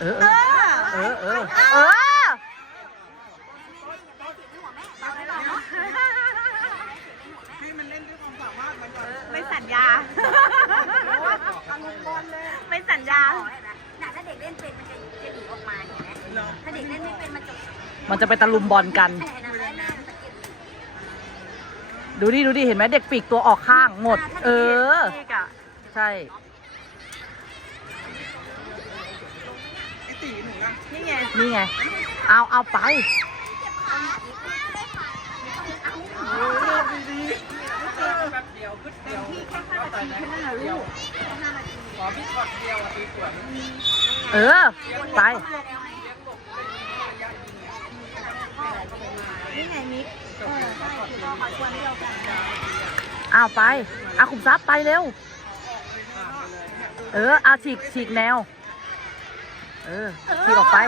เออเออเออเออเออไม่สัญญาไม่สัญญาถ้าเด็กเล่นเป็นมันจะหนีออกมาเห็นไหมถ้าเด็กเล่นไม่เป็นมันจะไปตะลุมบอลกันดูดิเห็นไหมเด็กปีกตัวออกข้างหมดเออใช่นี่ไงเอาไปเออไปนี่ไงมิกไปขุมทรัพย์ไปเร็วฉีกแนวฉีกออกไป